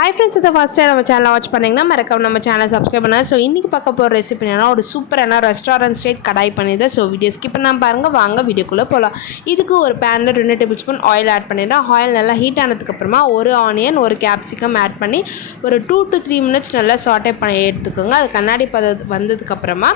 Hi friends, இதை first time நம்ம சேனலை வாட்ச் பண்ணிங்கன்னா மறக்காம நம்ம சேனலை சப்ஸ்கிரைப் பண்ணால். ஸோ இன்றைக்கி பார்க்க போகிற ரெசிபி என்னன்னா ஒரு சூப்பரான ரெஸ்டாரண்ட் ஸ்டைல் கடாய் பண்ணிடுது. ஸோ வீடியோ ஸ்கிப் பண்ணாமல் பாருங்கள், வாங்க வீடியோக்குள்ளே போகலாம். இதுக்கு ஒரு பேனில் 2 டேபிள் ஸ்பூன் ஆயில் ஆட் பண்ணிடுறேன். ஆயில் நல்லா ஹீட் ஆனதுக்கப்புறமா ஒரு ஆனியன் ஒரு கேப்சிகம் ஆட் பண்ணி ஒரு 2 to 3 மினிட்ஸ் நல்லா சாட்டே பண்ணி எடுத்துக்கோங்க. அது கண்ணாடி வந்ததுக்கப்புறமா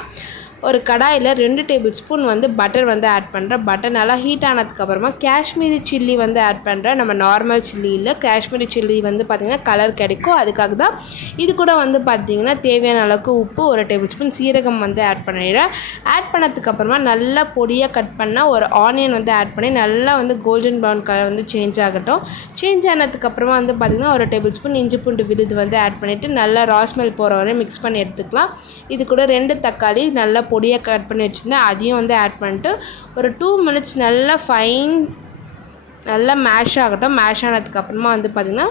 ஒரு கடாயில் 2 டேபிள் ஸ்பூன் பட்டர் ஆட் பண்ணுறேன். பட்டர் நல்லா ஹீட் ஆனதுக்கப்புறமா காஷ்மீரி சில்லி ஆட் பண்ணுறேன். நம்ம நார்மல் சில்லி இல்லை, காஷ்மீரி சில்லி பார்த்திங்கன்னா கலர் கிடைக்கும். அதுக்காக தான். இது கூட பார்த்திங்கன்னா தேவையான அளவுக்கு உப்பு, ஒரு டேபிள் ஸ்பூன் சீரகம் ஆட் பண்ணிடுறேன். ஆட் பண்ணதுக்கப்புறமா நல்லா பொடியாக கட் பண்ணால் ஒரு ஆனியன் ஆட் பண்ணி நல்லா கோல்டன் ப்ரௌன் கலர் சேஞ்ச் ஆகட்டும். சேஞ்ச் ஆனதுக்கப்புறமா பார்த்திங்கன்னா ஒரு டேபிள் ஸ்பூன் இஞ்சி பூண்டு விழுது ஆட் பண்ணிவிட்டு நல்லா ராஸ்மெல் போகிற வரை மிக்ஸ் பண்ணி எடுத்துக்கலாம். இது கூட 2 தக்காளி நல்லா பொடியாக கட் பண்ணி வச்சுருந்தேன், அதையும் ஆட் பண்ணிட்டு ஒரு 2 மினிட்ஸ் நல்லா மேஷ் ஆகட்டும். மேஷ் ஆனதுக்கப்புறமா பார்த்திங்கன்னா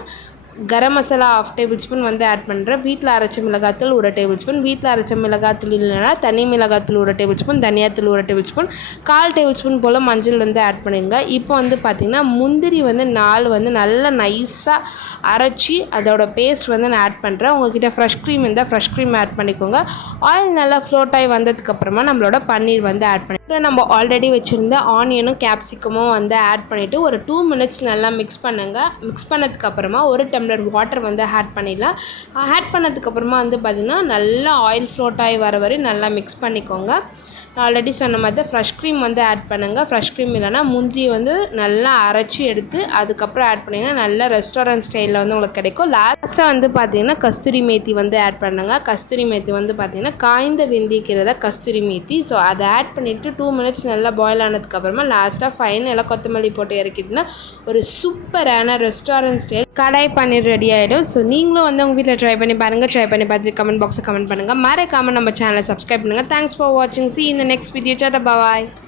garam masala 1/2 table spoon add பண்ணுறேன். வீட்டில் அரைச்ச மிளகாத்தூள் 1 டேபிள் ஸ்பூன், வீட்டில் அரைச்ச மிளகாத்தூள் இல்லைனா தனி மிளகாத்தூள் 1 டேபிள் ஸ்பூன், தனியாத்தூள் 1 டேபிள் ஸ்பூன், 1/4 டேபிள் ஸ்பூன் போல் மஞ்சள் ஆட் பண்ணிடுங்க. இப்போ பார்த்திங்கன்னா முந்திரி 4 நல்லா நைஸாக அரைச்சி அதோட பேஸ்ட் நான் ஆட் பண்ணுறேன். உங்கள்கிட்ட ஃப்ரெஷ் க்ரீம் இருந்தால் ஃப்ரெஷ் க்ரீம் ஆட் பண்ணிக்கோங்க. ஆயில் நல்லா ஃப்ளோட் ஆகி வந்ததுக்கப்புறமா நம்மளோட பன்னீர் ஆட் பண்ணி நம்ம ஆல்ரெடி வச்சுருந்த ஆனியனும் கேப்சிகமும் ஆட் பண்ணிவிட்டு ஒரு 2 மினிட்ஸ் நல்லா மிக்ஸ் பண்ணுங்கள். மிக்ஸ் பண்ணதுக்கப்புறமா ஒரு டம்ளர் வாட்டர் ஆட் பண்ணிடலாம். ஆட் பண்ணதுக்கப்புறமா பார்த்திங்கன்னா நல்லா ஆயில் ஃப்ளோட் ஆகி வர வரை நல்லா மிக்ஸ் பண்ணிக்கோங்க. நான் ஆல்ரெடி சொன்ன மாதிரி தான் ஃப்ரெஷ் க்ரீம் ஆட் பண்ணுங்கள். ஃப்ரெஷ் க்ரீம் இல்லைனா முந்திரி நல்லா அரைச்சி எடுத்து அதுக்கப்புறம் ஆட் பண்ணிங்கன்னா நல்லா ரெஸ்டாரண்ட் ஸ்டைலில் உங்களுக்கு கிடைக்கும். லாஸ்ட்டாக பார்த்திங்கன்னா கஸ்தூரி மேத்தி ஆட் பண்ணுங்கள். கஸ்தூரி மேத்தி பார்த்திங்கன்னா காய்ந்த வெந்திக்கிறத கஸ்தூரி மேத்தி. ஸோ அதை ஆட் பண்ணிவிட்டு 2 மினிட்ஸ் நல்லா பாயில் ஆனதுக்கப்புறமா லாஸ்ட்டாக ஃபைனலாக கொத்தமல்லி போட்டு இறக்கிட்டுனா ஒரு சூப்பரான ரெஸ்டாரண்ட் ஸ்டைல் கடாய் பன்னீர் ரெடி ஆகிடும். ஸோ நீங்களும் உங்கள் வீட்டில் ட்ரை பண்ணி பாருங்கள். ட்ரை பண்ணி பார்த்துட்டு கமெண்ட் பாக்ஸில் கமெண்ட் பண்ணுங்கள். மறக்காமல் நம்ம சேனலை சப்ஸ்கிரைப் பண்ணுங்கள். தேங்க்ஸ் ஃபார் வாட்சிங். See you in the next video. Bye bye.